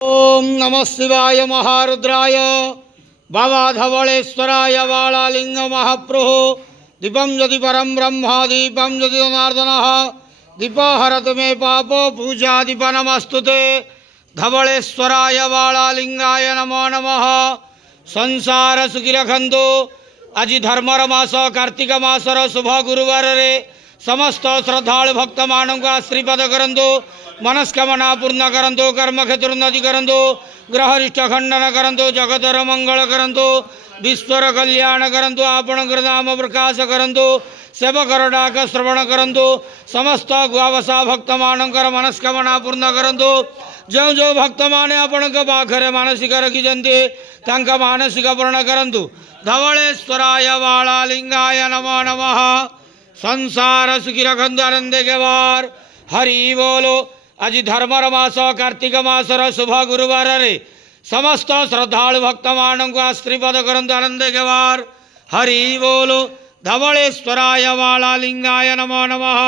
ओम नमः शिवाय महारुद्राय बाबा धवलेश्वराय बालालिंग महाप्रभु दीपम यदि परम ब्रह्म दीपम यदि जनार्दन दीप हरतु मे पाप पूजा दीप नमस्तुते धवलेश्वराय बालालिंगाय नमो नमः। संसार सुखी रखंतु। आज धर्मर मास कार्तिक मासर शुभ गुरुवार रे समस्त श्रद्धालु भक्त मानक आशीर्वाद करंतु। मनस्कामना पूर्ण करंतु। कर्म क्षेत्र उन्नति करंतु। ग्रहरिष्ठ खंडन करंतु। जगतर मंगल करंतु। विश्वर कल्याण करंतु। आपण नाम प्रकाश करंतु। सेवकर डाक श्रवण करंतु। समस्त गुआवसा भक्त मानकर मनस्कामना पूर्ण करंतु। जो जो भक्त माने आपण पाखरे मानसिक रखिजंती तांका मानसिक पूर्ण करंतु। धवलेश्वराय बालालिंगाय नमो नमः। संसार सुखी रखंतु आनंदे के वार हरि बोलो। आज धर्मर मास कार्तिक मासर शुभ गुरुवार रे समस्त श्रद्धालु भक्त मानक आशीर्वाद करंतु आनंदे के वार हरि बोलो। धवलेश्वराय बालालिंगाय नमो नमः।